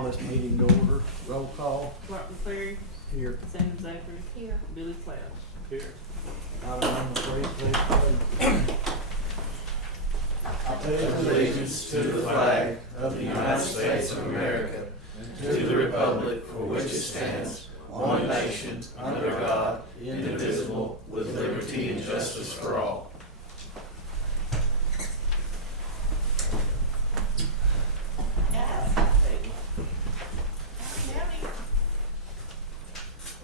call this meeting to order. Roll call. Martin Ferry, Here. Sam Zachary, Here. Billy Cloud. Here. Item number 3, please vote. I pledge allegiance to the flag of the United States of America and to the republic for which it stands, one nation, under God, indivisible, with liberty and justice for all.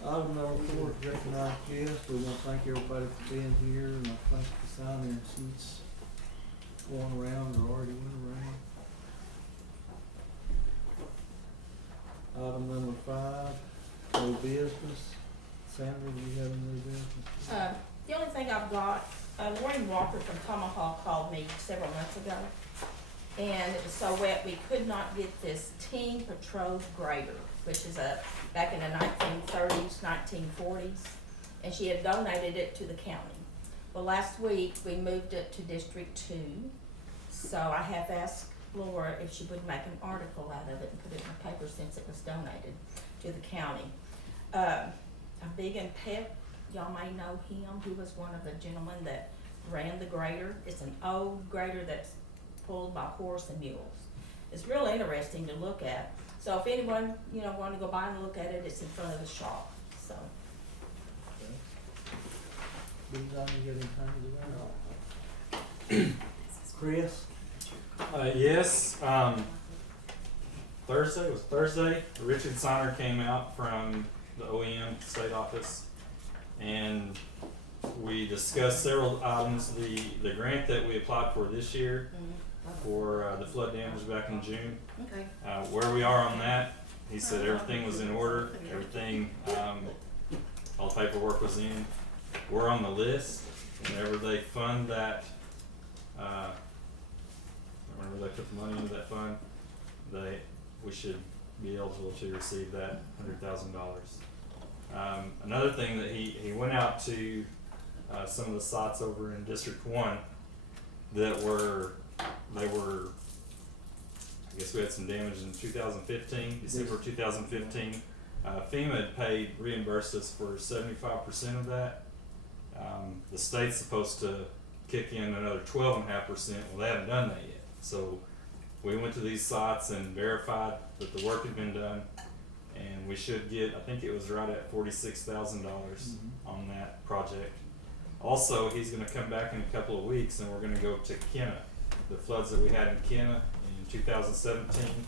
Item number 4 is recognized guests. We want to thank everybody for being here, and I thank the sign-in sheets going around or already went around. Item number 5, new business. Sandra, do you have any new business? The only thing I've got, Maureen Walker from Tomahawk called me several months ago, and it was so wet we could not get this Teen Patrol grader, which is back in the 1930s, 1940s, and she had donated it to the county. Well, last week we moved it to District 2, so I have asked Laura if she would make an article out of it and put it in the paper since it was donated to the county. A Big and Pep, y'all may know him. He was one of the gentlemen that ran the grader. It's an old grader that's pulled by horse and mules. It's real interesting to look at. So if anyone, want to go by and look at it, it's in front of the shop, so. These items you got anything to do? Chris? Yes, Thursday, Richard Sonner came out from the OEM state office, and we discussed several items. The grant that we applied for this year for the flood damage back in June. Okay. Where we are on that, he said everything was in order, everything, all the paperwork was in. We're on the list. Whenever they fund that, whenever they put the money into that fund, we should be eligible to receive that $100,000. Another thing that he went out to some of the sites over in District 1 that I guess we had some damage in 2015, December 2015. FEMA had reimbursed us for 75% of that. The state's supposed to kick in another 12.5%. Well, they haven't done that yet. So we went to these sites and verified that the work had been done, and we should get, I think it was right at $46,000 on that project. Also, he's going to come back in a couple of weeks, and we're going to go to Kenna. The floods that we had in Kenna in 2017,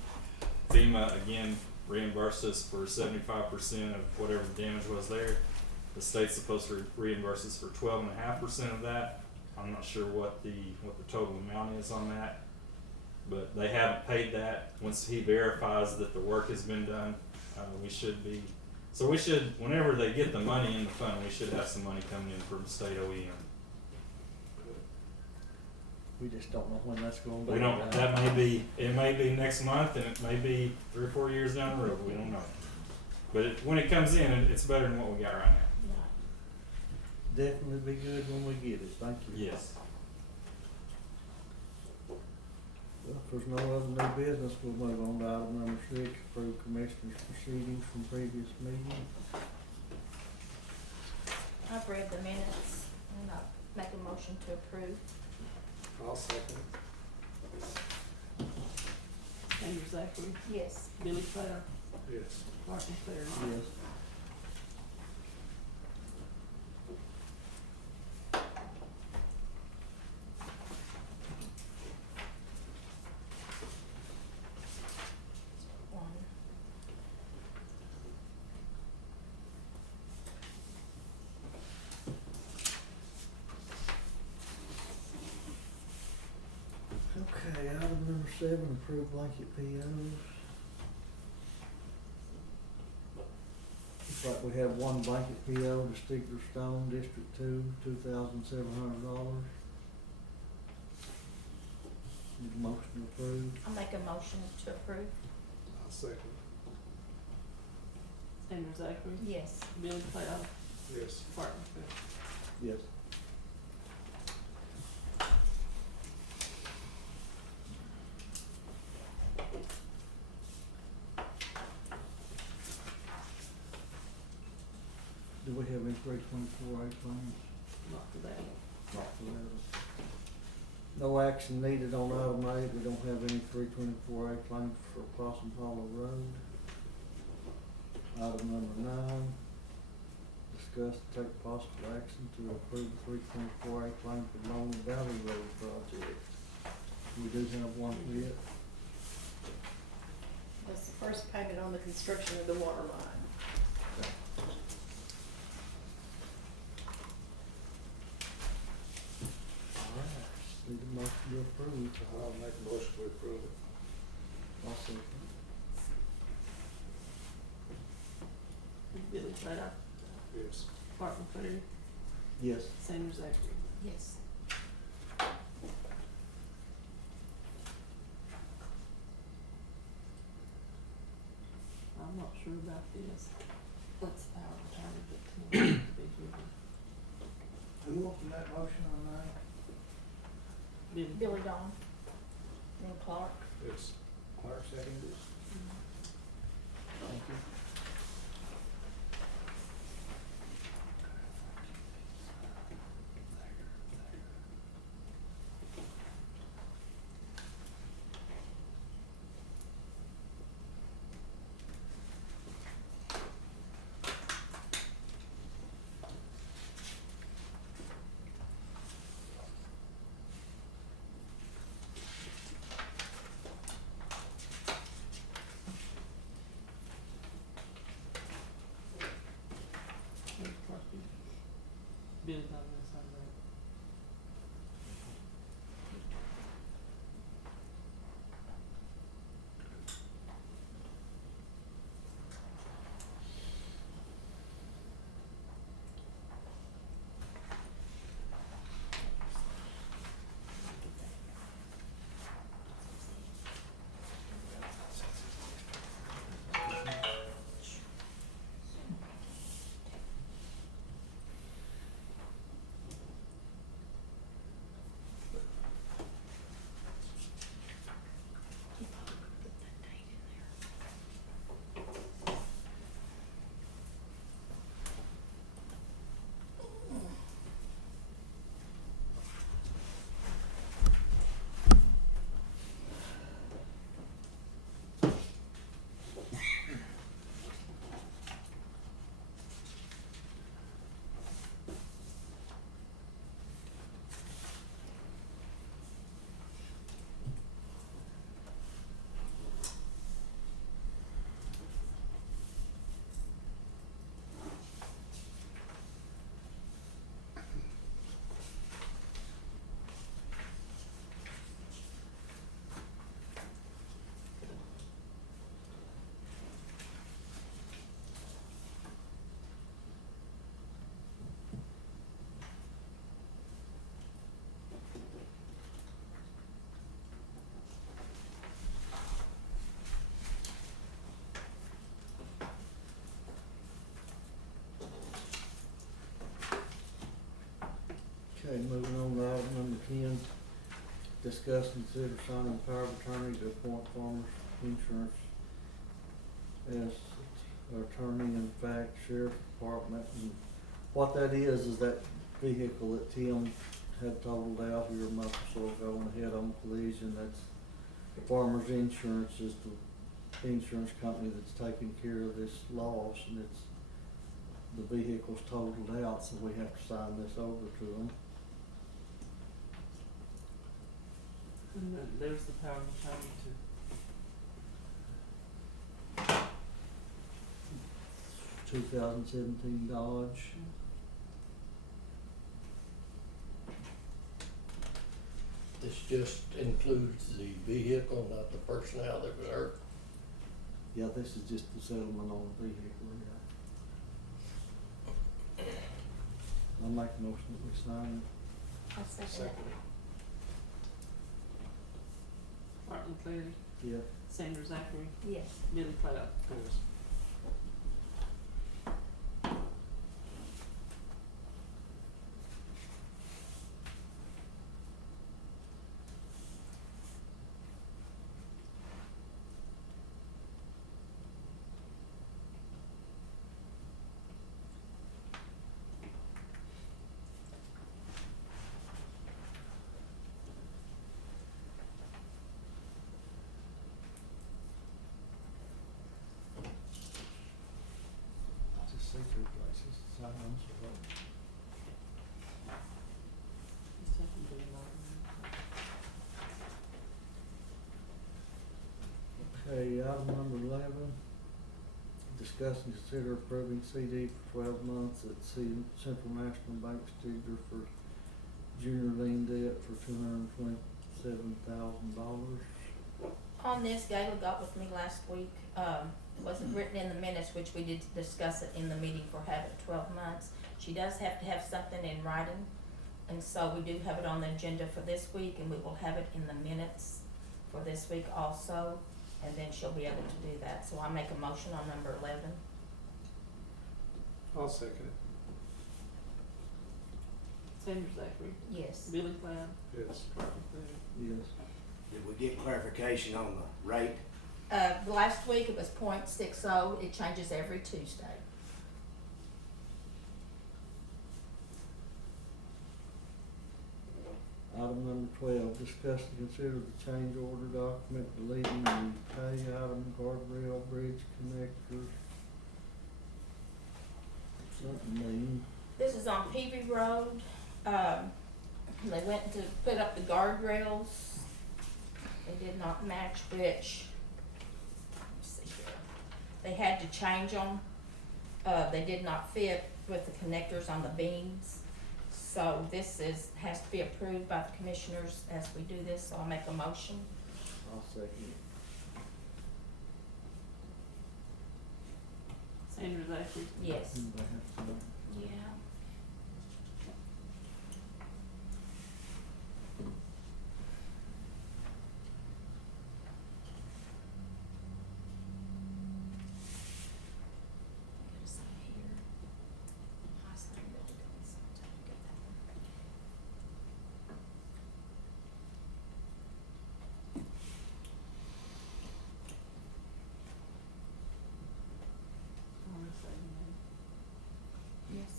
FEMA again reimbursed us for 75% of whatever the damage was there. The state's supposed to reimburse us for 12.5% of that. I'm not sure what the total amount is on that, but they haven't paid that. Once he verifies that the work has been done, we should be. So we should, whenever they get the money in the fund, we should have some money coming in from state OEM. We just don't know when that's going to be. We don't. It may be next month, and it may be 3 or 4 years down the road. We don't know. But when it comes in, it's better than what we got right now. Definitely be good when we get it. Thank you. Yes. Well, if there's no other new business, we'll move on to item number 6, approve commissioners' proceedings from previous meeting. I've read the minutes and I'll make a motion to approve. I'll second. Sam Zachary, Yes. Billy Cloud, Yes. Martin Ferry. Yes. Okay, item number 7, approve blanket POs. Looks like we have one blanket PO to Stigler Stone, District 2, $2,700. Need a motion approved. I'll make a motion to approve. I'll second. Sam Zachary, Yes. Billy Cloud, Yes. Martin Ferry. Yes. we have any 324A claims? Not for that. Not for that. No action needed on item A. We don't have any 324A claims for Possum Hollow Road. Item number 9. Discuss and take possible action to approve the 324A claim for Lonely Valley Road project. We do have one yet. That's the first payment on the construction of the water line. Alright, need a motion to approve. I'll make a motion to approve it. I'll second. Billy Clay, Yes. Martin Clary, Yes. Sanders Zachary. Yes. I'm not sure about this. What's the power of attorney that Tim to be given? Who wanted that motion on that? Billy Dawn and Clark. Yes. Clark seconded. Thank you. Billy done this on that. Okay, moving on to item number 10, discuss and consider signing power of attorney to appoint Farmers Insurance as attorney in fact, sheriff department. And what that is that vehicle that Tim had totaled out here a month or so ago and head-on collision. That's Farmers Insurance is the insurance company that's taking care of this loss, and it's the vehicle's totaled out, so we have to sign this over to them. And then there's the power of attorney to. 2017 Dodge. This just includes the vehicle, not the personnel that was hurt. Yeah, this is just the settlement on the vehicle, yeah. I'll make a motion that we sign I'll second Second. it. Martin Clary, it. Yeah. Sanders Zachary, Yes. Billy Clay. Yes. signs or what? Just have to do it all. Okay, item number 11, discuss and consider approving CD for 12 months at Central National Bank Stigler for junior lien debt for $227,000. On this, Gayla got with me last week, it wasn't written in the minutes, which we did discuss it in the meeting for having 12 months. She does have to have something in writing, and so we do have it on the agenda for this week, and we will have it in the minutes for this week also, and then she'll be able to do that. So I make a motion on number 11. I'll second it. Sandra Zachary, Yes. Billy Cloud, Yes. Martin Boone. Yes. Did we get clarification on the rate? Last week it was .60, it changes every Tuesday. Item number 12, discuss and consider the change order document deleting the pay item, guardrail, bridge connectors. Something mean. This is on Peavy Road. They went to put up the guardrails. They did not match, which, let me see here. They had to change them. They did not fit with the connectors on the beams. So this has to be approved by the commissioners as we do this, so I'll make a motion. I'll second it. Sandra Zachary, Yes. Anybody have to know? Yeah. I'm gonna say no. Yes.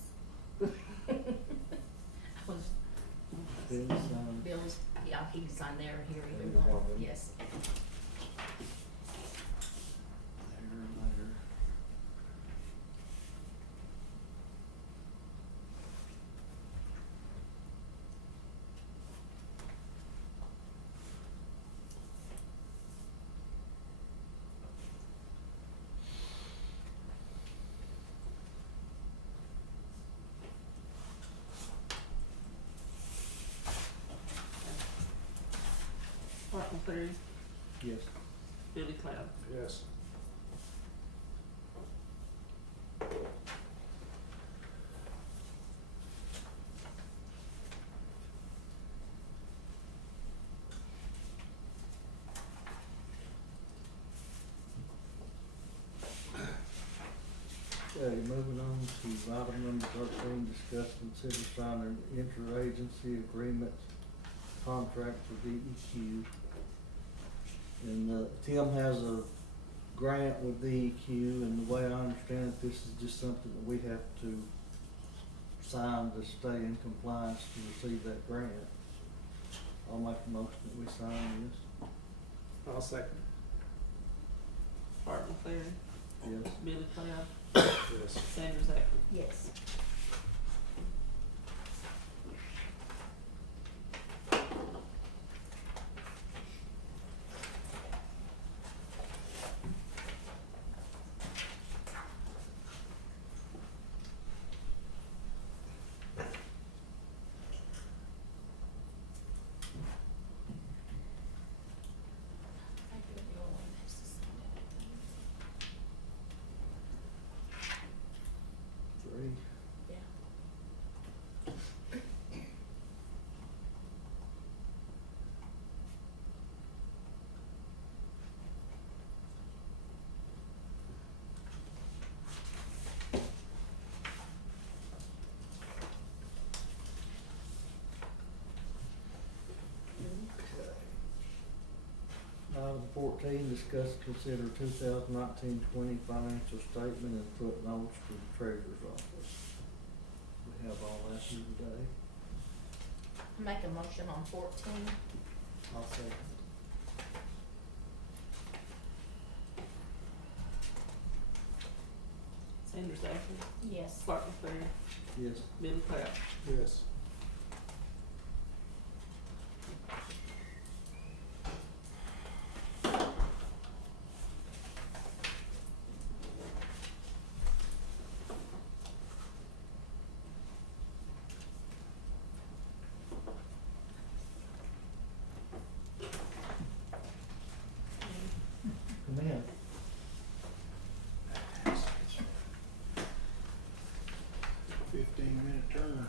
I was, Billy signed. Bill's, yeah, he can sign there or here, either Either one, one. yes. There and there. Martin Boone, Yes. Billy Cloud. Yes. Okay, moving on to item number 13, discuss and consider signing interagency agreement contract for DEQ. And, Tim has a grant with DEQ, and the way I understand it, this is just something that we have to sign to stay in compliance to receive that grant. I'll make a motion that we sign this. I'll second Martin Boone, Yes. Billy Cloud, it. Yes. Sandra Zachary. Yes. Three. Yeah. Item 14, discuss and consider 2019-20 financial statement and footnotes to the treasurer's office. We have all that here today. Make a motion on 14. I'll second. Sandra Daphne, Yes. Clark McFerrin, Yes. Billy Crouch. Yes. Come in. 15-minute turn.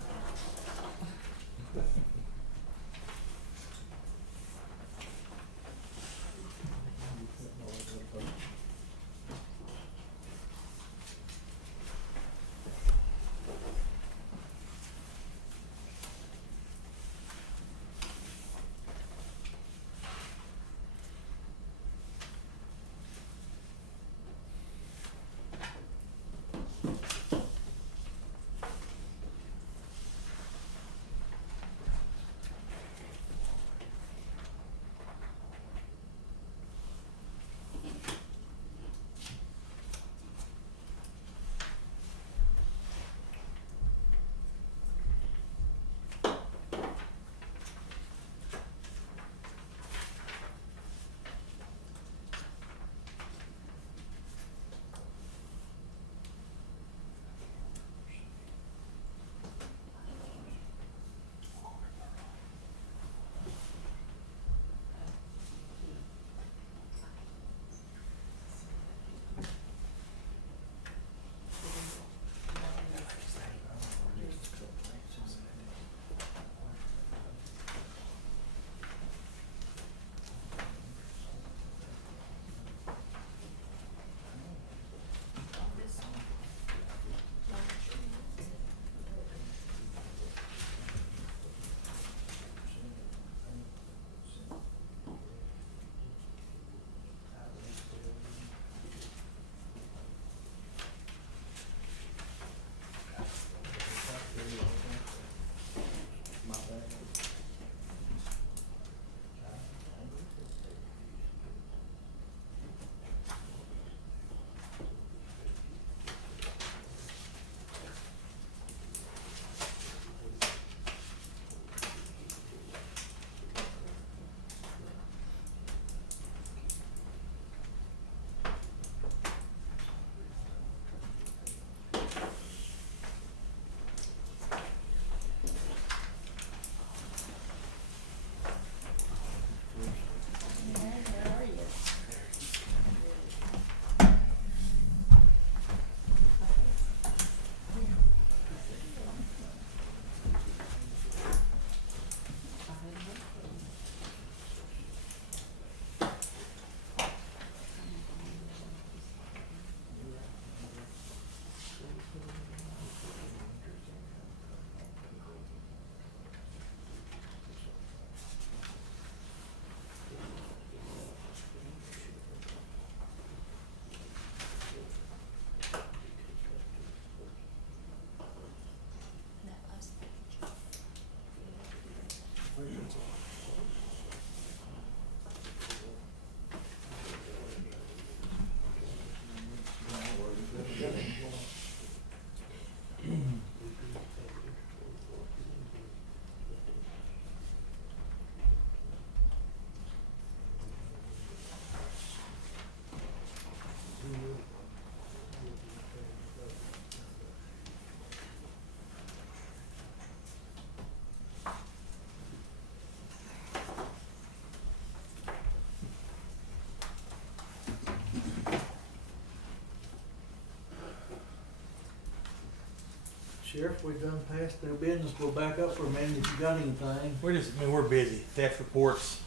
Sheriff, we done passed their business. We'll back up for a minute if you got anything. We're busy. Theft reports,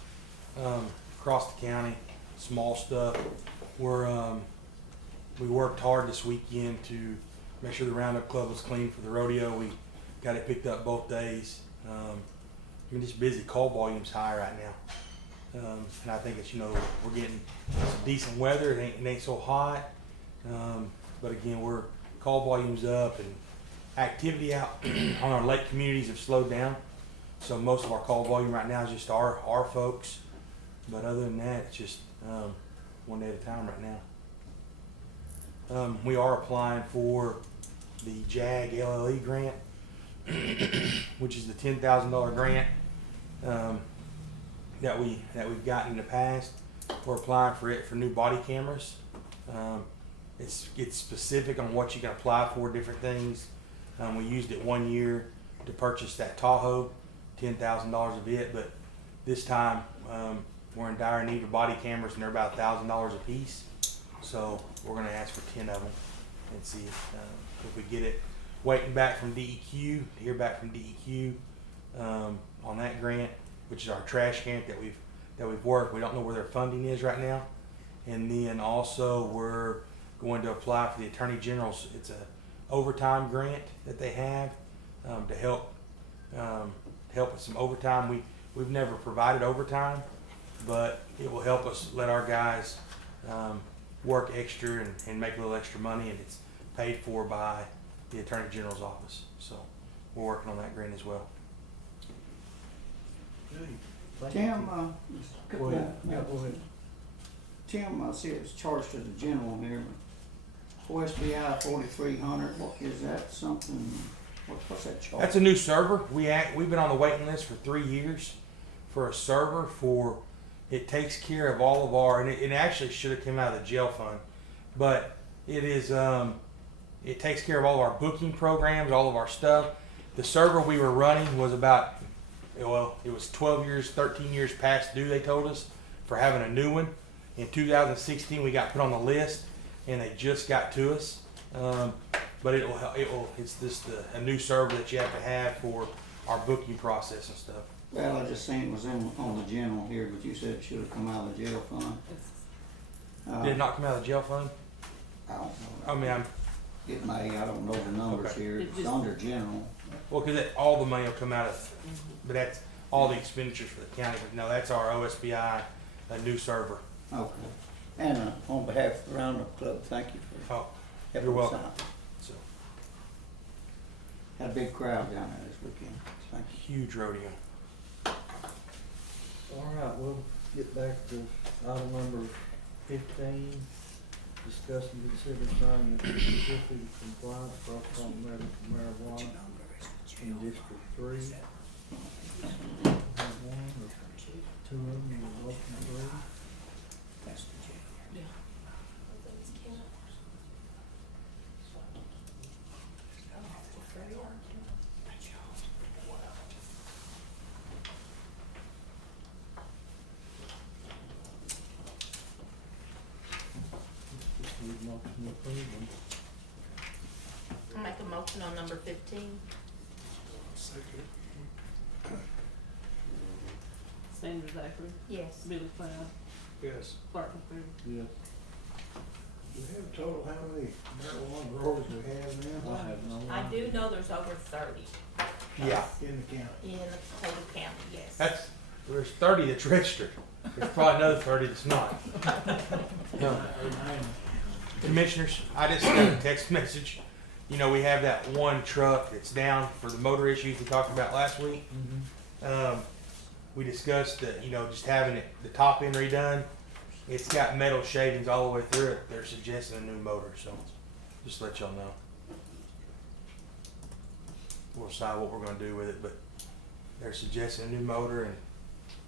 across the county, small stuff. We worked hard this weekend to make sure the Roundup Club was clean for the rodeo. We got it picked up both days. We're just busy. Call volume's high right now. And I think it's, we're getting some decent weather. It ain't so hot. But again, call volume's up and activity out on our lake communities have slowed down. So most of our call volume right now is just our folks. But other than that, it's just one day at a time right now. We are applying for the JAG LLE grant, which is the $10,000 grant that we've gotten in the past. We're applying for it for new body cameras. It's specific on what you can apply for, different things. We used it 1 year to purchase that Tahoe, $10,000 of it, but this time we're in dire need of body cameras, and they're about $1,000 a piece. So we're going to ask for 10 of them and see if we get it. Waiting back from DEQ, to hear back from DEQ on that grant, which is our trash grant that we've worked. We don't know where their funding is right now. And then also we're going to apply for the Attorney General's. It's a overtime grant that they have to help with some overtime. We've never provided overtime, but it will help us let our guys work extra and make a little extra money, and it's paid for by the Attorney General's office. So we're working on that grant as well. Tim, Go ahead. Yeah, go ahead. Tim, I see it's charged to the general here, but OSBI 4300, what is that, something, what's that charge? That's a new server. We've been on the waiting list for 3 years for a server for, it takes care of all of our, and it actually should have come out of the jail fund, but it is, it takes care of all of our booking programs, all of our stuff. The server we were running was about, well, it was 12 years, 13 years past due, they told us, for having a new one. In 2016, we got put on the list, and they just got to us. But it's just a new server that you have to have for our booking process and stuff. Well, I just seen it was on the general here, but you said it should have come out of the jail fund. Did it not come out of the jail fund? I don't know. I mean, It may, I don't know the numbers Okay. here, it's under general. well, because all the money will come out of, but that's all the expenditures for the county. But no, that's our OSBI, a new server. Okay. And on behalf of the Roundup Club, thank you for Oh, helping you're us welcome. out. So Had a big crowd down there this weekend. Thank you. huge rodeo. All right, we'll get back to item number 15. Discuss and consider signing a certificate of compliance for alcohol and medical marijuana in District 3. Have one or two of them, you're welcome to read. Just need a motion to approve them. I'll make a motion on number 15. Sandra Zachary, Yes. Billy Cloud, Yes. Clark McCready. Yes. Do we have a total how many marijuana growers we have now? I have no. I do know there's over 30 Yeah, In the county. in the whole county, yes. there's 30 that's registered. There's probably another 30 that's not. No. Commissioners, I just got a text message. You know, we have that one truck that's down for the motor issues we talked about last week. Mm-hmm. We discussed that, you know, just having it, the top end redone. It's got metal shavings all the way through it. They're suggesting a new motor, so just let y'all know. We'll decide what we're gonna do with it, but they're suggesting a new motor, and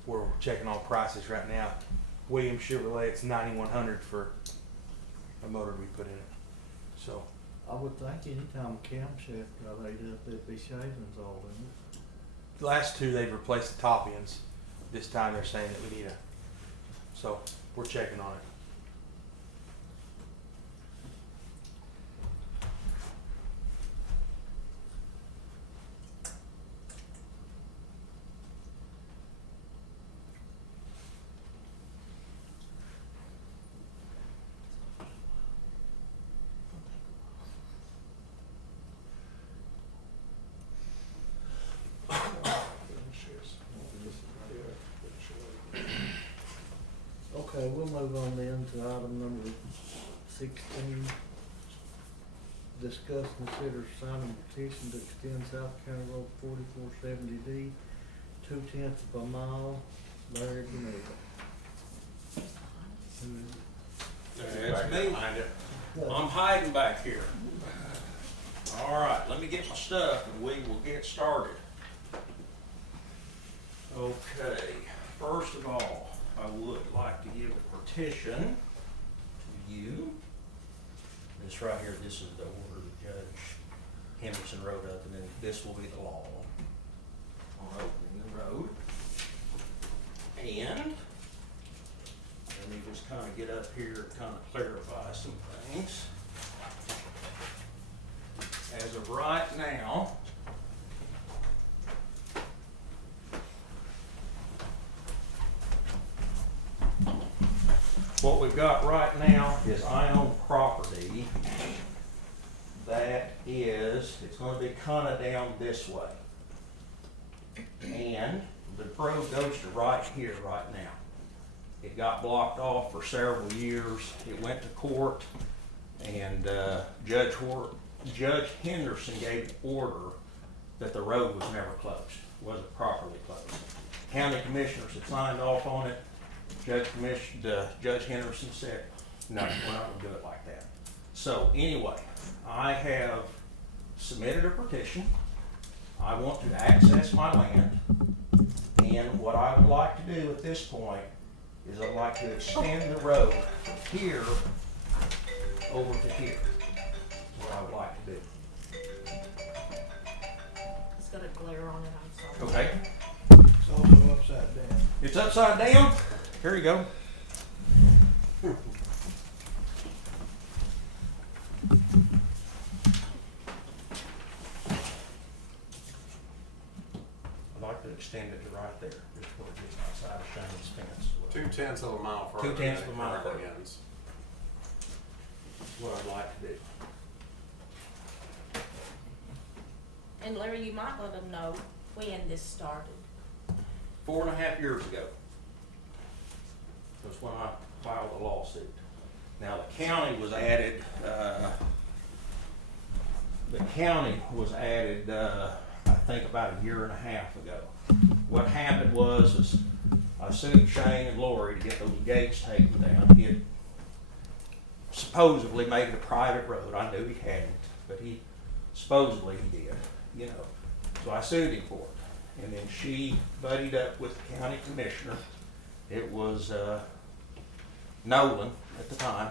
we're checking on prices right now. Williams Chevrolet, it's $9,100 for a motor we put in it. So I would think anytime a camshaft got ate up, there'd be shavings all in it. the last two they've replaced the top ends. This time they're saying that we need so we're checking on it. Okay, we'll move on then to item number 16. Discuss and consider signing a petition to extend South County Road 4470D 2/10 of a mile, Larry Geneva. That's me. I'm hiding back here. All right, let me get my stuff and we will get started. Okay, first of all, I would like to give a petition to you. This right here, this is the order that Judge Henderson wrote up, and then this will be the law on opening the road. And let me just kind of get up here and kind of clarify some things. As of right now, what we've got right now is I own property that is, it's going to be kind of down this way. And the road goes to right here right now. It got blocked off for several years. It went to court, and Judge Henderson gave an order that the road was never closed, wasn't properly closed. County commissioners had signed off on it. Judge Henderson said, no, we're not going to do it like that. So anyway, I have submitted a petition. I want to access my land, and what I would like to do at this point is I'd like to extend the road from here over to here. That's what I would like to do. It's got a glare on it, I'm sorry. Okay? It's also upside down. It's upside down. Here you go. I'd like to extend it to right there, just where it gets outside of Shane's fence. 2/10 of a mile further. 2/10 of a mile than it further. ends. That's what I'd like to do. And Larry, you might let them know when this started. 4.5 years ago was when I filed a lawsuit. Now, the county was added, I think about 1.5 years ago. What happened was I sued Shane and Lori to get those gates taken down. He had supposedly made it a private road. I knew he hadn't, but supposedly he did, you know. So I sued him for it. And then she buddied up with the county commissioner. It was Nolan at the time.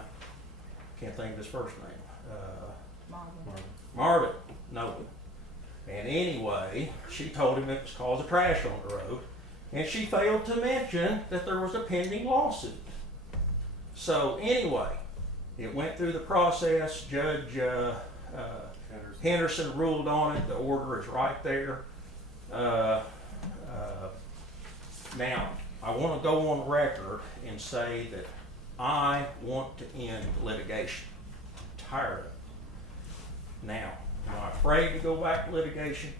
Can't think of his first name. Marvin Nolan. And anyway, she told him it was caused of trash on the road. And she failed to mention that there was a pending lawsuit. So anyway, it went through the process. Judge Henderson ruled on it. The order is right there. Now, I want to go on record and say that I want to end litigation. I'm tired of it. Now, am I afraid to go back to litigation?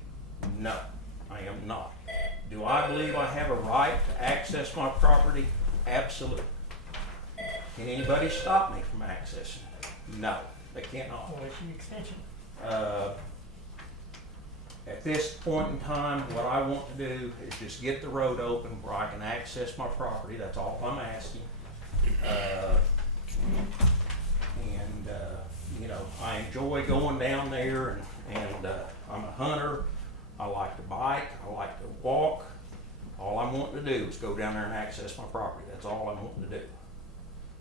No, I am not. Do I believe I have a right to access my property? Absolutely. Can anybody stop me from accessing it? No, they cannot. Well, it's an extension. At this point in time, what I want to do is just get the road open where I can access my property. That's all I'm asking. You know, I enjoy going down there, and I'm a hunter. I like to bike. I like to walk. All I'm wanting to do is go down there and access my property. That's all I'm wanting to do.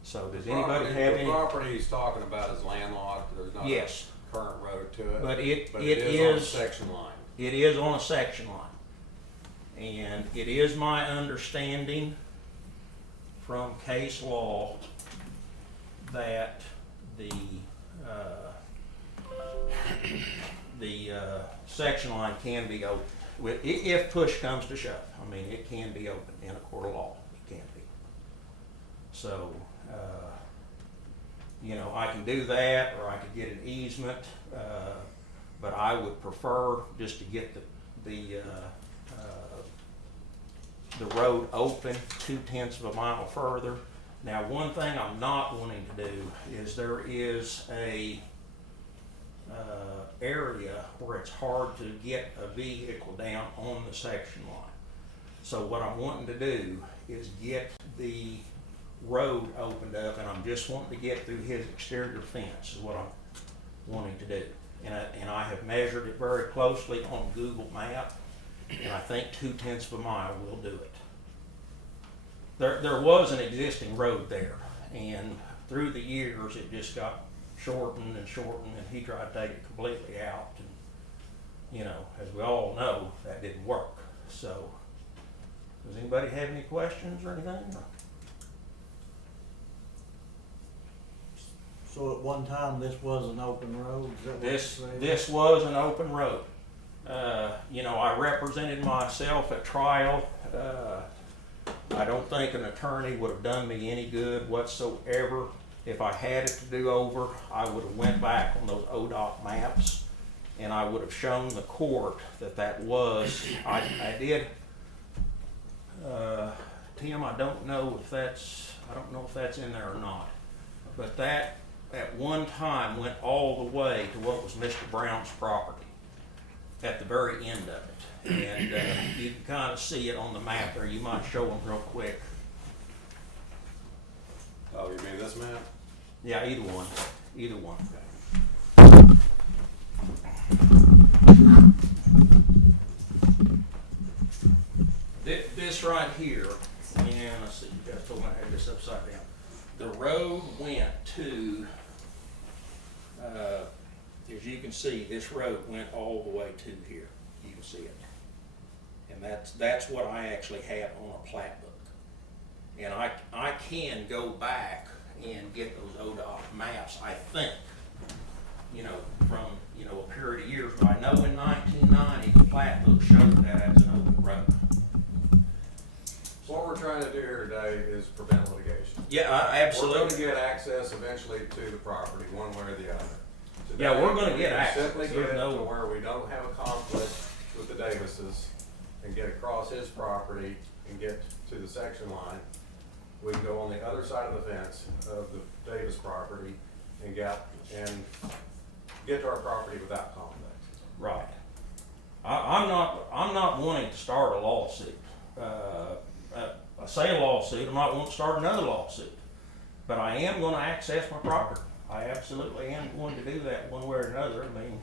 So does anybody have any? The property he's talking about is landlocked. There's not Yes. a current road to it. But it is on a is section line. It is on a section line. And it is my understanding from case law that the section line can be open. If push comes to shove. I mean, it can be open in a court of law. It can be. So, you know, I can do that, or I could get an easement, but I would prefer just to get the road open 2/10 of a mile further. Now, one thing I'm not wanting to do is there is a area where it's hard to get a vehicle down on the section line. So what I'm wanting to do is get the road opened up, and I'm just wanting to get through his exterior fence is what I'm wanting to do. and I have measured it very closely on Google Map, and I think 2/10 of a mile will do it. There was an existing road there, and through the years it just got shortened and shortened, and he tried to take it completely out, and you know, as we all know, that didn't work. So, does anybody have any questions or anything? So at one time, this was an open road, is that what you're saying? This was an open road. You know, I represented myself at trial. I don't think an attorney would have done me any good whatsoever. If I had it to do over, I would have went back on those ODOT maps, and I would have shown the court that was. I did. Tim, I don't know if that's in there or not, but that at one time went all the way to what was Mr. Brown's property at the very end of it. And you can kind of see it on the map there. You might show them real quick. Oh, you mean this map? Yeah, either one. Either one. This right here, and let's see, you guys told me I had this upside down. The road went to, as you can see, this road went all the way to here. You can see it. And that's what I actually had on a plat book. And I can go back and get those ODOT maps, I think, you know, from, you know, a period of years. But I know in 1990, the plat book showed that as an open road. What we're trying to do here today is prevent litigation. Yeah, absolutely. We're going to get access eventually to the property, one way or the other. Today, Yeah, we're going to get we access. Simply get it to where we don't have a conflict with the Davises and get across his property and get to the section line. We can go on the other side of the fence of the Davis property and get to our property without conflict. Right. I'm not wanting to start a lawsuit. I say a lawsuit, I'm not wanting to start another lawsuit. But I am going to access my property. I absolutely am going to do that one way or another. I mean,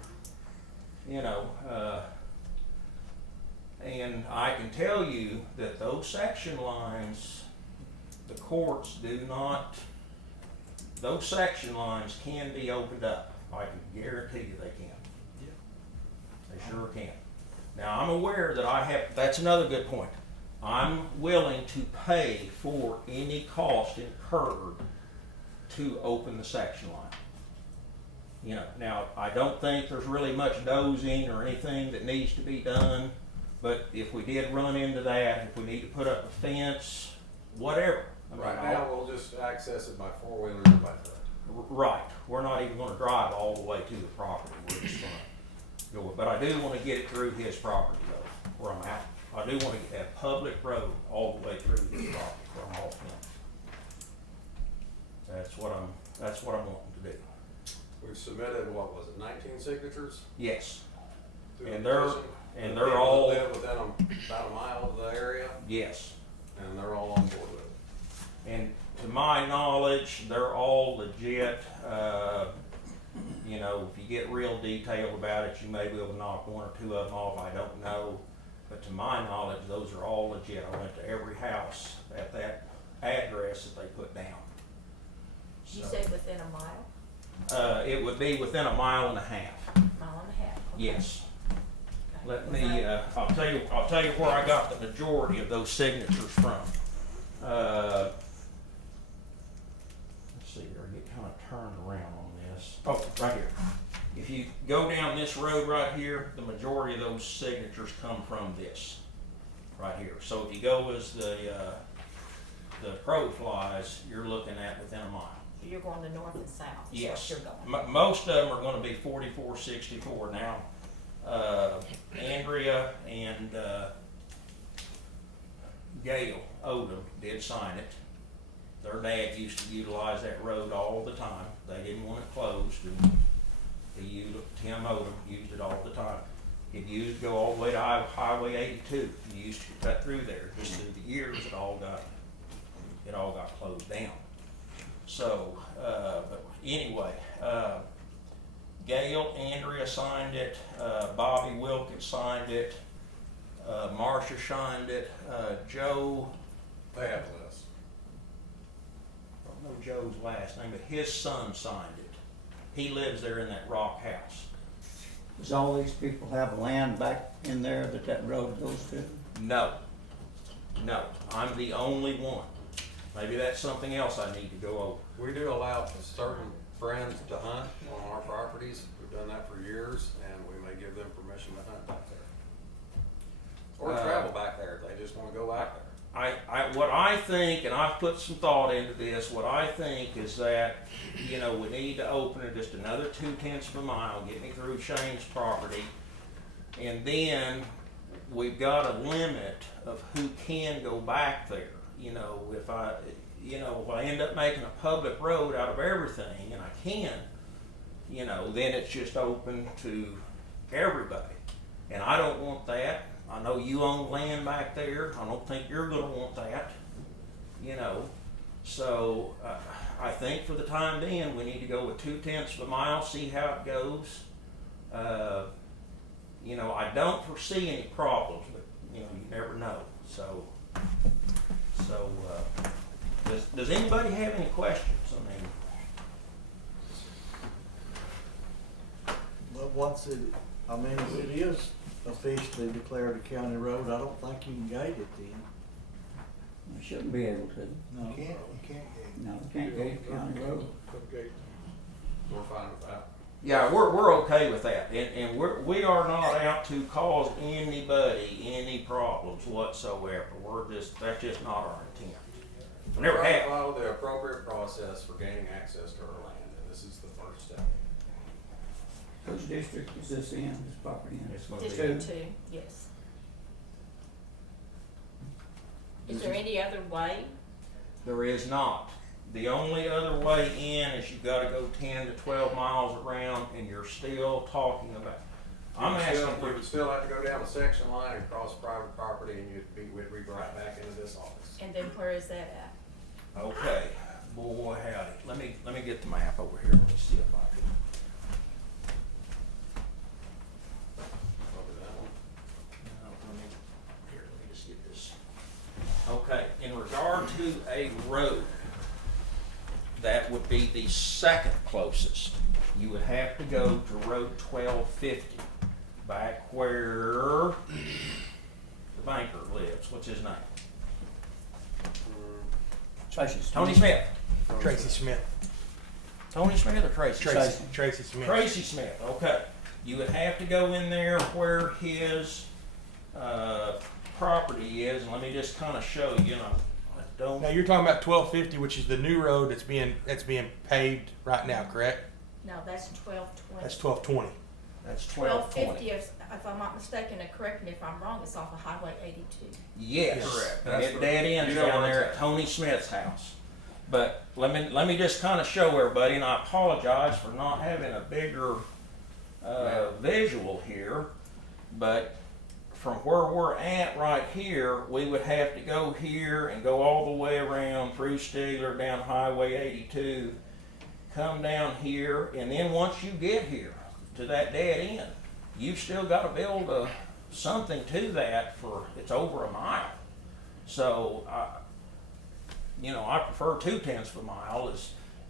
you know, and I can tell you that those section lines, the courts do not, those section lines can be opened up. I can guarantee you they can. They sure can. Now I'm aware that that's another good point. I'm willing to pay for any cost incurred to open the section line. You know, now I don't think there's really much dozing or anything that needs to be done, but if we did run into that, if we need to put up a fence, whatever. I mean, Right now, we'll just access it by four-wheeler and by foot. Right. We're not even going to drive all the way to the property. We're just going to go. But I do want to get it through his property, though, where I'm at. I do want to get that public road all the way through his property where I'm off him. That's what I'm wanting to do. We've submitted, what was it, 19 signatures? Yes. To the And petition? they're People all, that live within about a mile of the area, yes. and they're all on board with it. And to my knowledge, they're all legit. You know, if you get real detailed about it, you may be able to knock one or two of them off. I don't know. But to my knowledge, those are all legit. I went to every house at that address that they put down. You So, say within a mile? it would be within a mile and a half. Mile and a half? Okay. Yes. Okay. Let Was me. that- I'll tell you where I got the majority of those signatures from. Let's see here. I get kind of turned around on this. Oh, right here. If you go down this road right here, the majority of those signatures come from this right here. So if you go as the crow flies, you're looking at within a mile. So you're going to north and south? is Yes. what you're going. Most of them are going to be 4464 now. Andrea and Gail Odom did sign it. Their dad used to utilize that road all the time. They didn't want it closed, and Tim Odom used it all the time. It used to go all the way to Highway 82. He used to cut through there. Just through the years, it all got closed down. So, but anyway, Gail, Andrea signed it, Bobby Wilkins signed it, Marcia signed it, Joe, They have a list. I don't know Joe's last name, but his son signed it. He lives there in that rock house. Does all these people have land back in there that road goes to? No, no, I'm the only one. Maybe that's something else I need to go over. We do allow certain friends to hunt on our properties. We've done that for years, and we may give them permission to hunt back there. Or travel back there if they just wanna go back there. What I think, and I've put some thought into this, what I think is that, you know, we need to open it just another 2/10 of a mile, get me through Shane's property, and then we've got a limit of who can go back there. You know, if I end up making a public road out of everything, and I can, you know, then it's just open to everybody. And I don't want that. I know you own land back there. I don't think you're gonna want that, you know. So, I think for the time being, we need to go with 2/10 of a mile, see how it goes. You know, I don't foresee any problems, but, you know, you never know. So, does anybody have any questions? But once if it is officially declared a county road, I don't think you can gate it then. You shouldn't be able to. No. You can't gate. No, you can't gate a county road. We're fine with that. Yeah, we're okay with that, and we are not out to cause anybody any problems whatsoever. That's just not our intent. We never We're trying to have. follow the appropriate process for gaining access to our land, and this is the first step. Which district is this in, this property in? It's gonna be- District 2, yes. Is there any other way? There is not. The only other way in is you've got to go 10 to 12 miles around, and you're still talking about. I'm asking We for. would still have to go down a section line and cross private property, and we'd be right back into this office. And then where is that at? Okay, boy howdy. Let me get the map over here. Let me see if I can. Over that one. No, let me just get this. Okay, in regard to a road, that would be the second closest. You would have to go to Road 1250, back where the banker lives. What's his name? Tony Smith. Tracy Smith. Tony Smith or Tracy? Tracy Smith. Tracy Smith, okay. You would have to go in there where his property is, and let me just kind of show you, I don't. Now you're talking about 1250, which is the new road that's being paved right now, correct? No, that's 1220. That's 1220. That's 1220. 1250, if I'm not mistaken, and correct me if I'm wrong, it's off of Highway 82. Yes, Correct. and That's it the- dead ends you know down where there it's at at. Tony Smith's house. But let me just kind of show everybody, and I apologize for not having a bigger visual here. But from where we're at right here, we would have to go here and go all the way around through Stigler down Highway 82, come down here, and then once you get here to that dead end, you've still got to build something to that for, it's over a mile. So, I prefer 2/10 of a mile,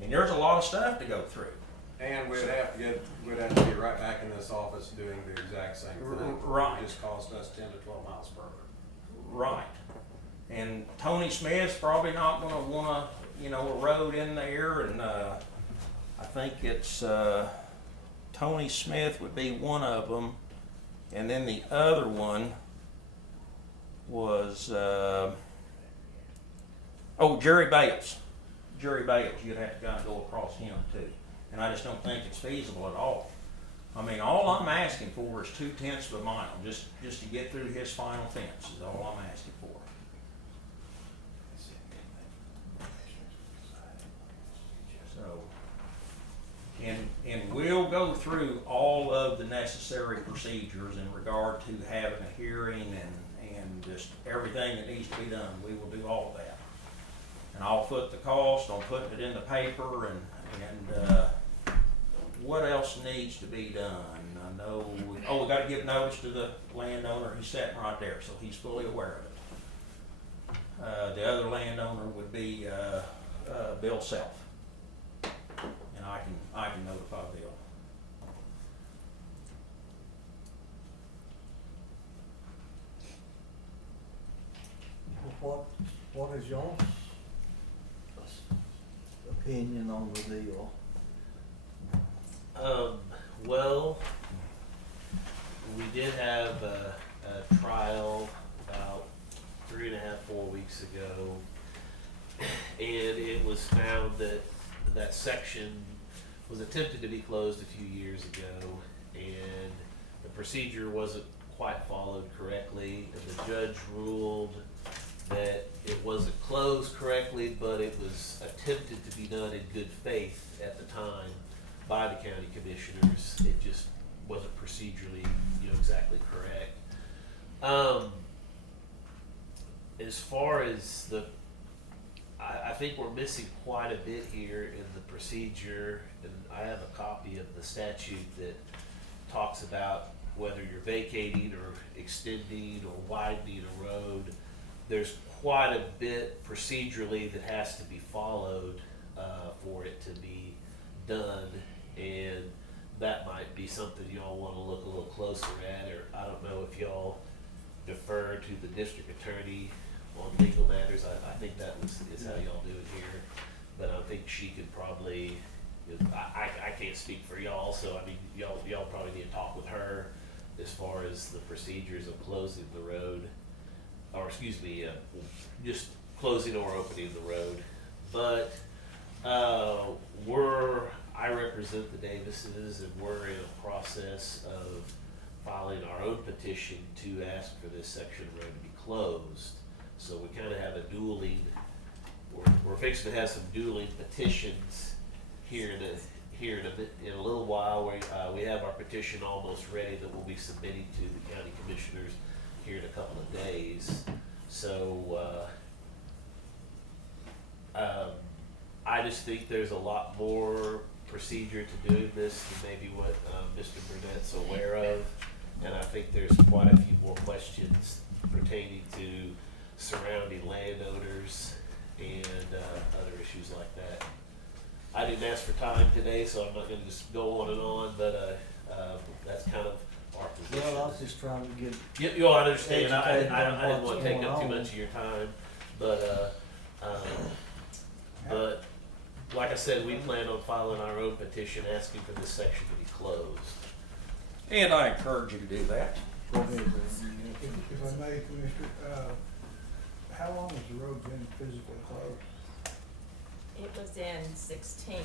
and there's a lot of stuff to go through. And we'd have to be right back in this office doing the exact same thing. Right. It just cost us 10 to 12 miles further. Right. And Tony Smith's probably not gonna want a road in there, and I think it's Tony Smith would be one of them, and then the other one was Jerry Bales. Jerry Bales, you'd have to kind of go across him too, and I just don't think it's feasible at all. I mean, all I'm asking for is 2/10 of a mile, just to get through his final fence is all I'm asking for. So, and we'll go through all of the necessary procedures in regard to having a hearing and just everything that needs to be done. We will do all of that. And I'll foot the cost on putting it in the paper and what else needs to be done? I know, we gotta give notice to the landowner, he's sitting right there, so he's fully aware of it. The other landowner would be, Bill Self. And I can notify Bill. What is y'all's opinion on the deal? Well, we did have a trial about 3.5, 4 weeks ago, and it was found that that section was attempted to be closed a few years ago, and the procedure wasn't quite followed correctly, and the judge ruled that it wasn't closed correctly, but it was attempted to be done in good faith at the time by the county commissioners. It just wasn't procedurally, exactly correct. As far as I think we're missing quite a bit here in the procedure, and I have a copy of the statute that talks about whether you're vacating or extending or widening a road. There's quite a bit procedurally that has to be followed for it to be done, and that might be something y'all want to look a little closer at, or I don't know if y'all defer to the district attorney on legal matters. I think that is how y'all do it here, but I think she could probably, I can't speak for y'all, so I mean, y'all probably need to talk with her as far as the procedures of closing the road, or excuse me, just closing or opening the road. But I represent the Davises, and we're in a process of filing our own petition to ask for this section of road to be closed. So we kind of have a dueling, we're fixing to have some dueling petitions here in a little while. We have our petition almost ready that we'll be submitting to the county commissioners here in a couple of days. So I just think there's a lot more procedure to doing this than maybe what Mr. Burnett's aware of, and I think there's quite a few more questions pertaining to surrounding landowners and other issues like that. I didn't ask for time today, so I'm not going to just go on and on, but that's kind of our position. Well, I was just trying to get. You'll understand. I educated on didn't want what's to take going up too on. much of your time, but like I said, we plan on filing our own petition asking for this section to be closed. And I encourage you to do that. Go ahead, If I may, Commissioner, how long has the road been physically closed? It was in 16,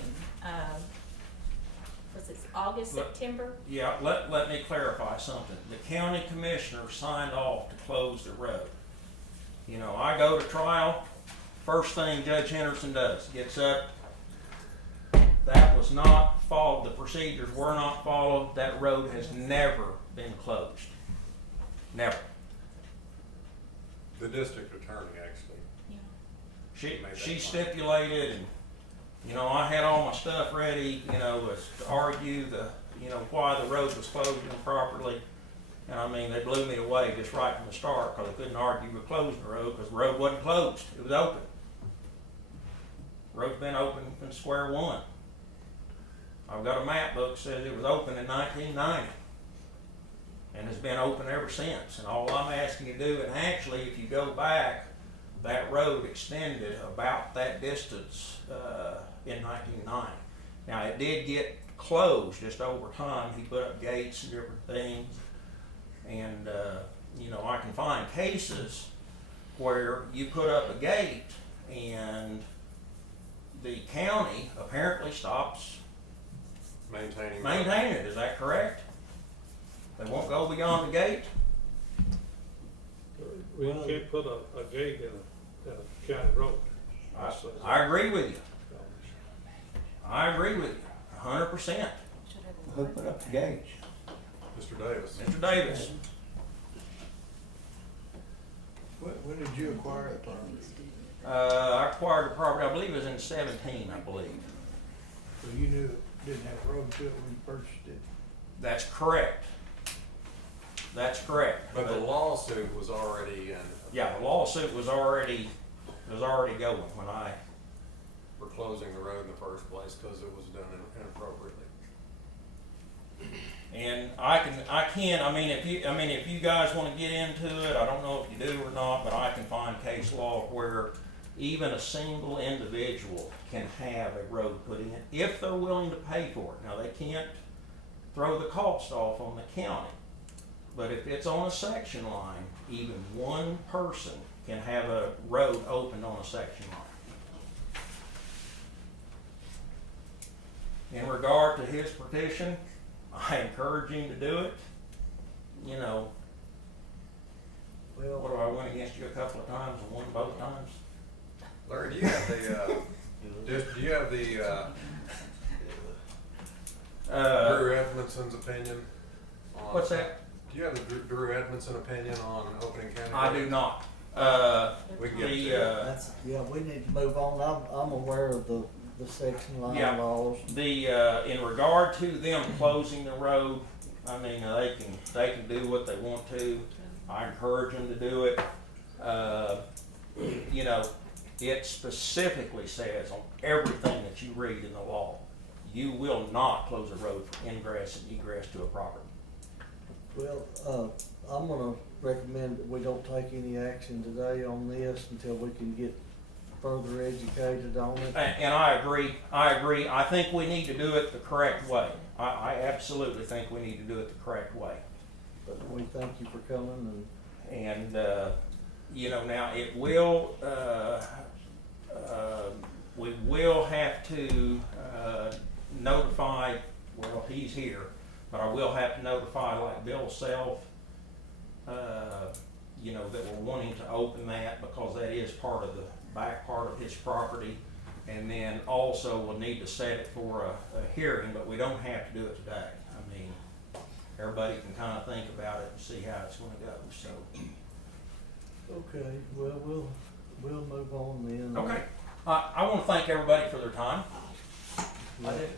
was it August, September? Yeah, let me clarify something. The county commissioner signed off to close the road. I go to trial, first thing Judge Henderson does, gets up. That was not followed, the procedures were not followed, that road has never been closed. Never. The district attorney actually. Yeah. She stipulated, and I had all my stuff ready, to argue why the road was closed improperly. And I mean, they blew me away just right from the start, because they couldn't argue with closing the road, because the road wasn't closed, it was open. The road's been open from square one. I've got a map book that says it was open in 1990. And it's been open ever since. And all I'm asking you to do, and actually if you go back, that road extended about that distance in 1990. Now it did get closed just over time. He put up gates and different things. And I can find cases where you put up a gate and the county apparently stops maintaining it. Is that correct? They won't go beyond the gate? We can't put a gate in a county road. I agree with you. I agree with you, 100%. Who put up the gates? Mr. Davis. Mr. Davis. When did you acquire the property? I acquired the property, I believe it was in 17, I believe. So you knew didn't have a road to it when you purchased it. That's correct. That's correct. But the lawsuit was already in. Yeah, the lawsuit was already going when I, For closing the road in the first place because it was done inappropriately. and if you guys wanna get into it, I don't know if you do or not, but I can find case law where even a single individual can have a road put in if they're willing to pay for it. Now, they can't throw the cost off on the county, but if it's on a section line, even one person can have a road opened on a section line. In regard to his petition, I encourage him to do it. You know, what do I went against you a couple of times and won both times? Larry, do you have Drew Edmondson's opinion on? What's that? Do you have the Drew Edmondson opinion on opening county? I do not. We can get The, That's, yeah, we need to move on. I'm aware of the section line Yeah. laws. in regard to them closing the road, I mean, they can do what they want to. I encourage them to do it. You know, it specifically says on everything that you read in the law, you will not close a road for ingress and egress to a property. Well, I'm gonna recommend that we don't take any action today on this until we can get further educated on it. And I agree. I think we need to do it the correct way. I absolutely think we need to do it the correct way. But we thank you for coming And, you know, now it will, we will have to, notify, well, he's here, but I will have to notify like Bill Self, you know, that we're wanting to open that because that is part of the back part of his property. And then also we'll need to set it for a hearing, but we don't have to do it today. I mean, everybody can kind of think about it and see how it's gonna go, so. Okay, well, we'll move on then. Okay. I want to thank everybody for their time. Yeah. I do.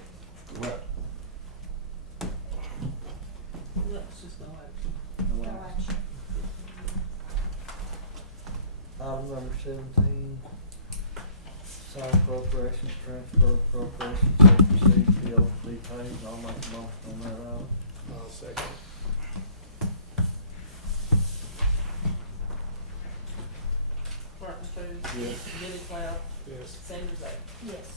Let's just go ahead. No action. Item number 17, sign appropriations, transfer appropriations, check received, bills to be paid. I'll make a motion on that item. I'll second. Martin Food. Yes. Billy Cloud. Yes. Sanders A. Yes.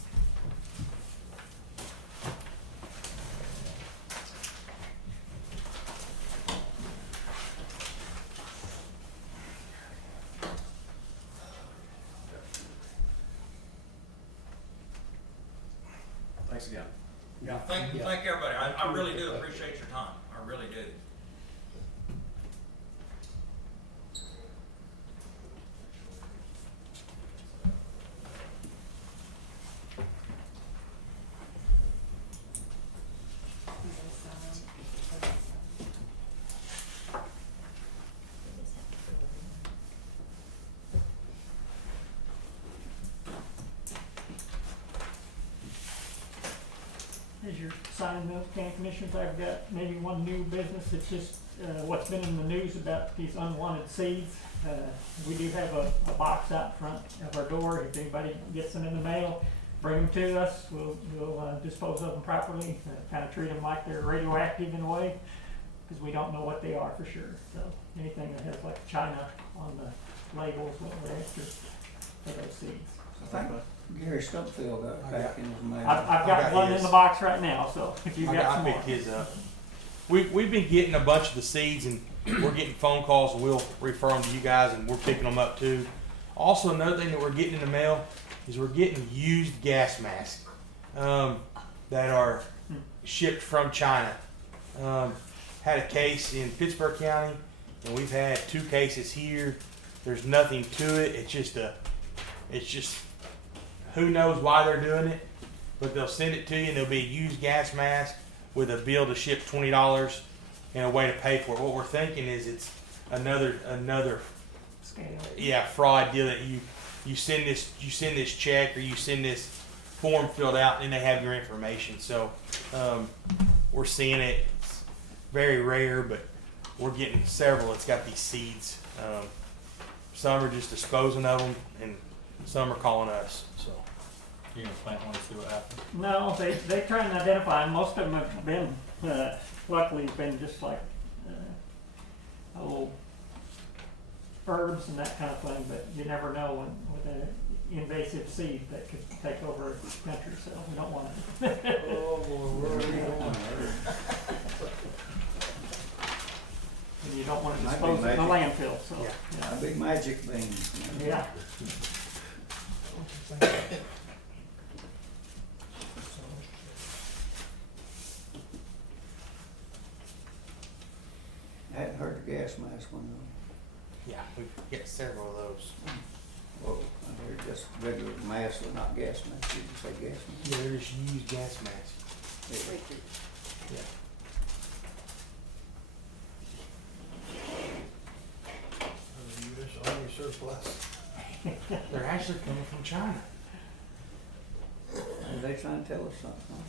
Thanks again. Yeah, thank everybody. I really do appreciate your time. I really do. As you're signing those, county commissioners, I've got maybe one new business. It's just what's been in the news about these unwanted seeds. We do have a box out front of our door. If anybody gets them in the mail, bring them to us. We'll dispose of them properly, kind of treat them like they're radioactive in a way, because we don't know what they are for sure. So anything that has like China on the labels, we're extra for those seeds. So, I think Gary Stumpfield got it back in his mail. I've got one in the box right now, so if you've got some I more. picked his up. We've been getting a bunch of the seeds, and we're getting phone calls, and we'll refer them to you guys, and we're picking them up too. Also, another thing that we're getting in the mail is we're getting used gas masks that are shipped from China. Had a case in Pittsburgh County, and we've had 2 cases here. There's nothing to it. It's just who knows why they're doing it, but they'll send it to you, and there'll be a used gas mask with a bill to ship $20 and a way to pay for it. What we're thinking is it's another Scale. fraud deal that you send this check or you send this form filled out and they have your information. So we're seeing it. It's very rare, but we're getting several. It's got these seeds. Some are just disposing of them, and some are calling us. So You're gonna plant one to see what happens. No, they try and identify 'em. Most of them have been, luckily, been just like little herbs and that kind of thing. But you never know with an invasive seed that could take over a country. So we don't want it. Oh, boy, where are we going? And you don't want to Might be dispose it in the magic. landfill. So A big magic bean. yeah. I hadn't heard the gas mask one though. yeah, we've got several of those. Whoa, I heard just regular mask, but not gas mask. Did you say gas mask? Yeah, they're just used gas masks. Yeah. U.S. Army surplus. They're actually coming from China. Are they trying to tell us something?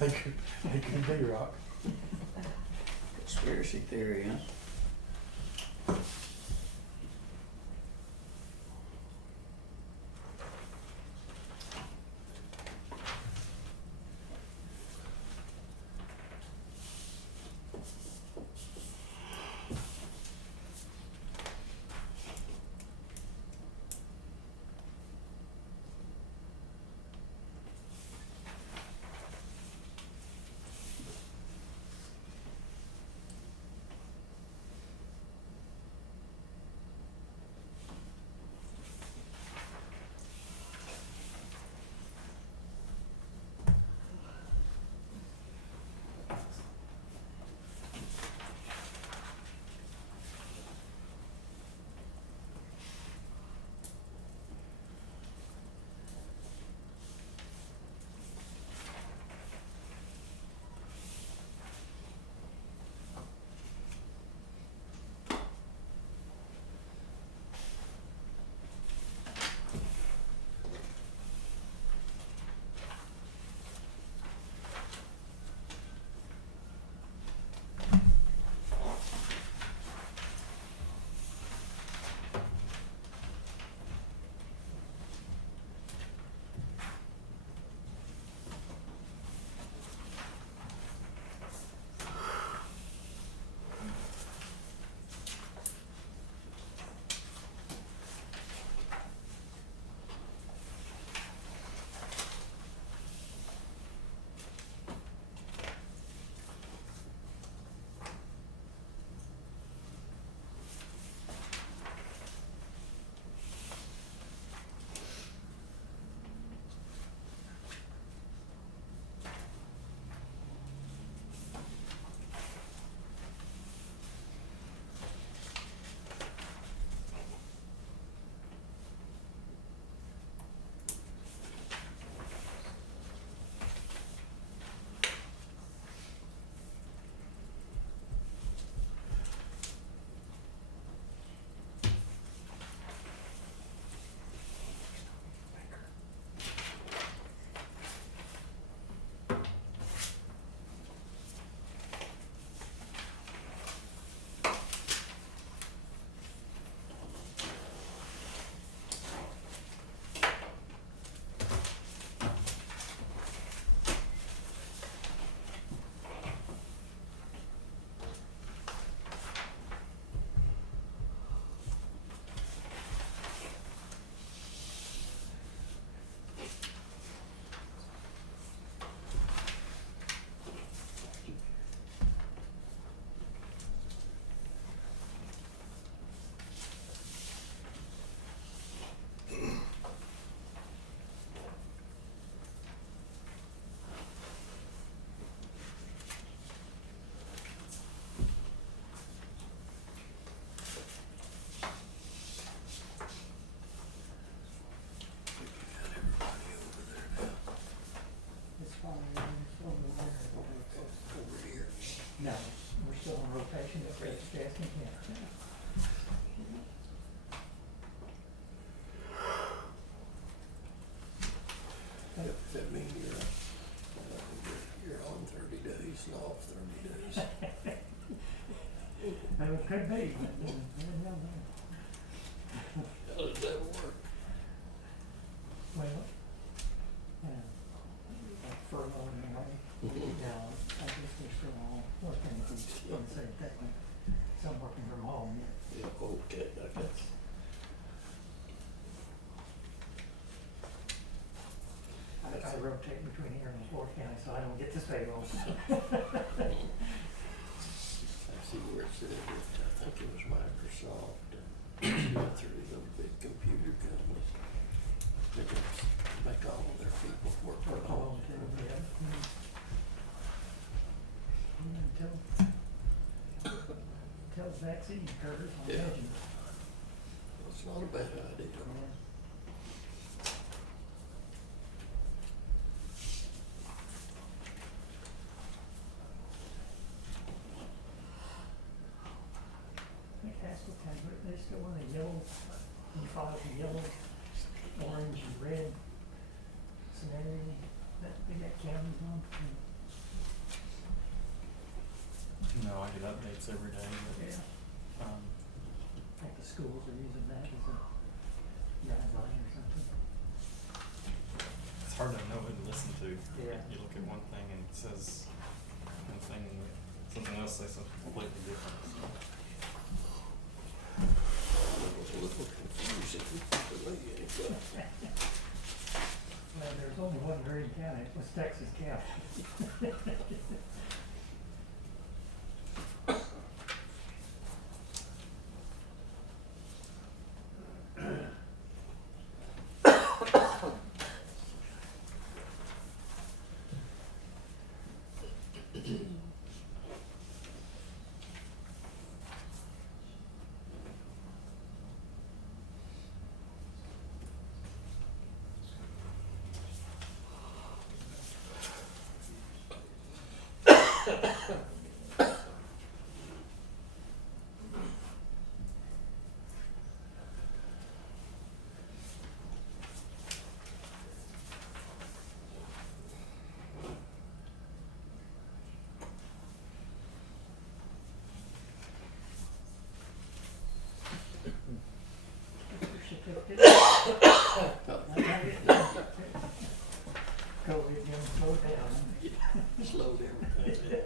They could be, Rock. Conspiracy theory, huh? No, we're still on rotation. If Fred's asking, yeah. 30 days. It could be, but, never know. How does that work? Well, like furlough anyway. Now, I guess they're still all working, if you can say it that way. Some working from home, yeah. Yeah, okay, I guess. I rotate between here and Fort County, so I don't get this payroll. I see where it said, I think it was Microsoft, and went through those big computer companies. They can make all of their people work from home. Until the vaccine occurs, I'll Yeah. imagine. It's not a bad idea. I think Haskell County, they still want a yellow, you follow the yellow, orange and red scenario that they got counties on. No, I get updates every day, Yeah, but, I think the schools are using that as a guideline or something. it's hard to know who to listen to. Yeah. You look at one thing and it says one thing and something else says something completely different, so. It was a little confusing for me anyway. Well, there's only one Green County, it was Texas County. COVID didn't slow down. Slowed everything down.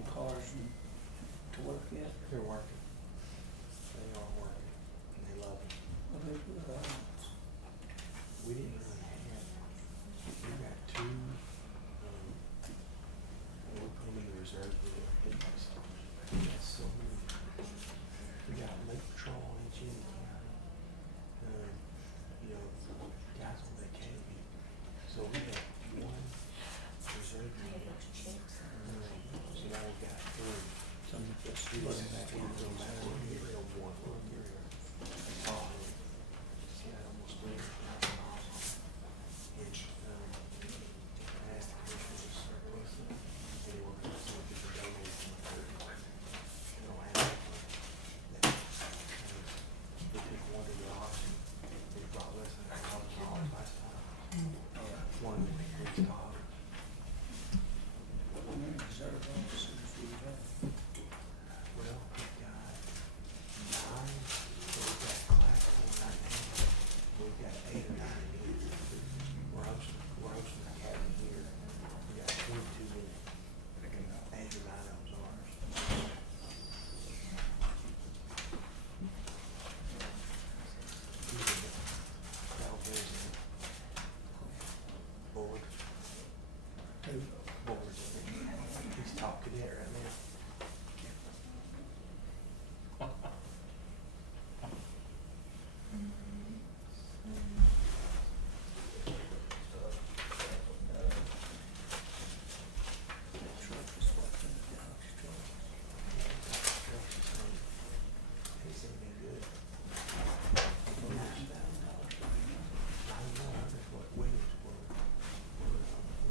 your cars to work yet? They're working. They are working, and they love it. Well, they do that. We didn't really have, we got two, we put them in the reserve with headlights. We got so many, we got Lake Patrol on each end of town. You know, guys on vacation, so we got one reserve vehicle. So now we got three. Some of the We streets wasn't back that in one, those that one, here, real one, little here. See, I almost $300,000 on it. And, I asked the commissioners to surplus it, and they were gonna see if we could donate to my church. They don't have that money. They took one to the auction, they brought less than $1,000 last time. One of the police cars. How many reserve officers do you have? Well, we've got 9, so we've got class 4 right now. We've got 8 or 9 in here. We're hosting the academy here. We got 22 in it. 8 or 9 of them's ours. Board. Board. He's top cadet right now. That truck is watching the Galaxy truck. He said it'd be good. $9,000 right now. I don't know, that's what Williams were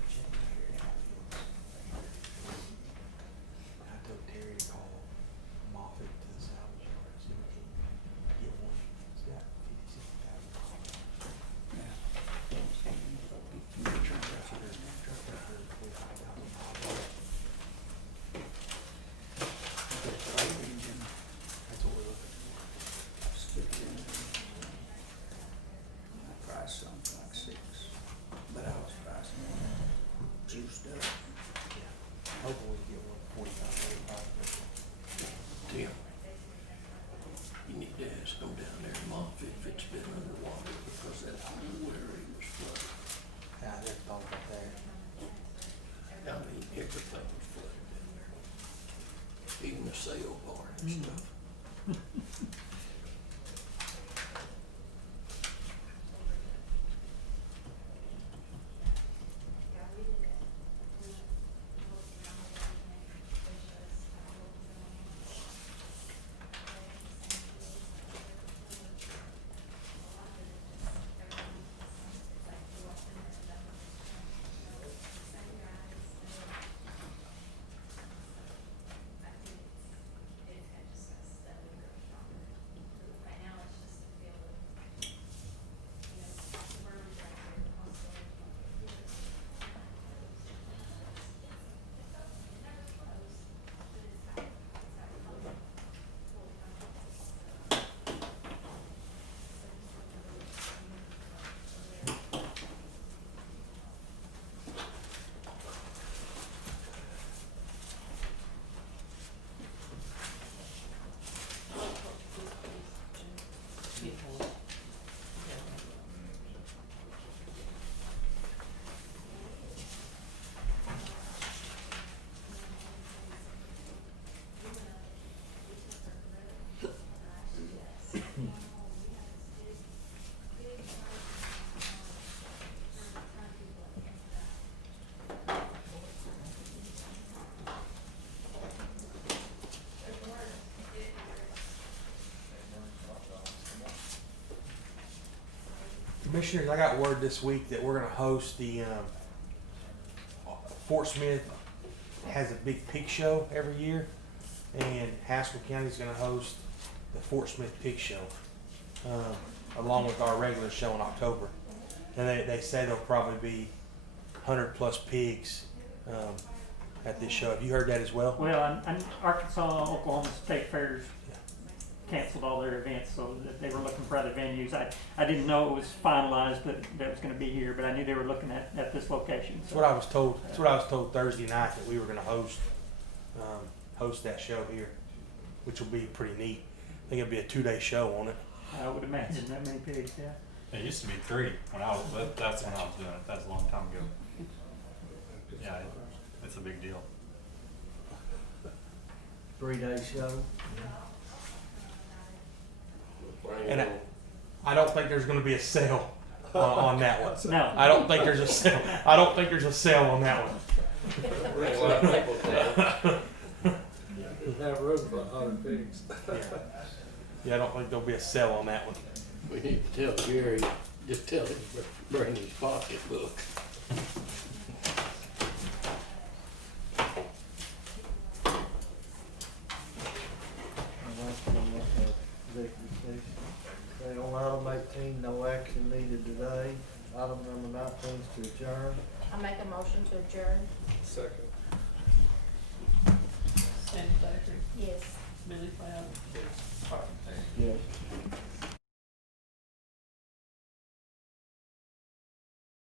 checking here at Hatfields. I told Terry to call Moffett to the salvage yard, see if we can get one. It's got 50,000, 60,000 miles. Yeah. Truck got 125,000 miles. Engine, That's what we're looking for. stick it in there. I priced something like 6, but I was pricing it juiced up. Yeah. Hopefully we can get one 45, 85. Tim, you need to ask them down there in Moffett if it's been underwater, because that's where he was flooded. Yeah, I never thought about that. I mean, everything was flooded down there. Even the sail bar and stuff. Commissioners, I got word this week that we're gonna host the, Fort Smith has a big pig show every year, and Haskell County's gonna host the Fort Smith Pig Show, along with our regular show in October. And they say there'll probably be 100+ pigs, at this show. Have you heard that as well? Well, and Arkansas, Oklahoma State Fairs canceled all their events, so that they were looking for other venues. I didn't know it was finalized that was going to be here, but I knew they were looking at this location. That's what I was told. That's what I was told Thursday night, that we were going to host host that show here, which will be pretty neat. I think it'll be a 2-day show on it. I would imagine that many pigs, yeah. It used to be 3 when I was, that's when I was doing it, that's a long time ago. Yeah, it's a big deal. 3-day show. And I don't think there's going to be a sale on that one. No. I don't think there's a sale. I don't think there's a sale on that one. Bring a lot of people down. Just have room for 100 pigs. Yeah, I don't think there'll be a sale on that one. We need to tell Gary, just tell him to bring his pocketbook. Executive session. Okay, on item 18, no action needed today. Item number 19 is to adjourn. I make a motion to adjourn. Second.